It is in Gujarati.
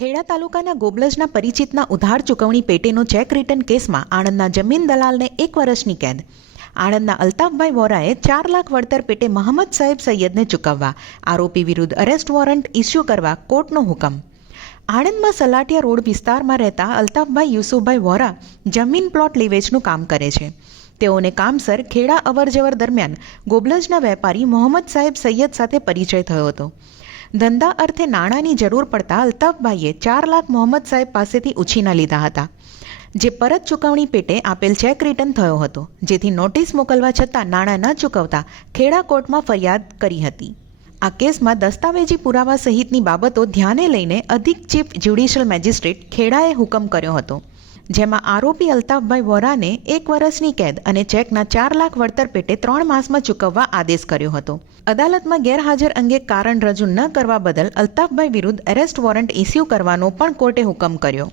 ખેડા તાલુકાના ગોબલજના પરિચિતના ઉધાર ચૂકવણી પેટેનો ચેક રિટર્ન કેસમાં આણંદના જમીન દલાલને એક વર્ષની કેદ. આણંદના અલ્તાફભાઈ વોરાએ ચાર લાખ વળતર પેટે મહંમદ સાહેબ સૈયદને ચૂકવવા. આરોપી વિરુદ્ધ અરેસ્ટ વોરંટ ઇસ્યુ કરવા કોર્ટનો હુકમ. આણંદમાં સલાટિયા રોડ વિસ્તારમાં રહેતા અલ્તાફભાઈ યુસુફભાઈ વોરા જમીન પ્લોટ લીવેજનું કામ કરે છે. તેઓને કામસર ખેડા અવરજવર દરમિયાન ગોબલજના વેપારી મોહમ્મદ સાહેબ સૈયદ સાથે પરિચય થયો હતો. ધંધા અર્થે નાણાંની જરૂર પડતા અલ્તાફભાઈએ ચાર લાખ મોહમ્મદ સાહેબ પાસેથી ઉછીના લીધા હતા, જે પરત ચૂકવણી પેટે આપેલ ચેક રિટર્ન થયો હતો, જેથી નોટિસ મોકલવા છતાં નાણાં ન ચૂકવતા ખેડા કોર્ટમાં ફરિયાદ કરી હતી. આ કેસમાં દસ્તાવેજી પુરાવા સહિતની બાબતો ધ્યાને લઈને અધિક ચીફ જ્યુડિશિયલ મેજિસ્ટ્રેટ ખેડાએ હુકમ કર્યો હતો. જેમાં આરોપી અલ્તાફભાઈ વોરાને એક વર્ષની કેદ અને ચેકના ચાર લાખ વળતર પેટે ત્રણ માસમાં ચૂકવવા આદેશ કર્યો હતો. અદાલતમાં ગેરહાજર અંગે કારણ રજૂ ન કરવા બદલ અલ્તાફભાઈ વિરુદ્ધ એરેસ્ટ વોરંટ ઇસ્યુ કરવાનો પણ કોર્ટે હુકમ કર્યો.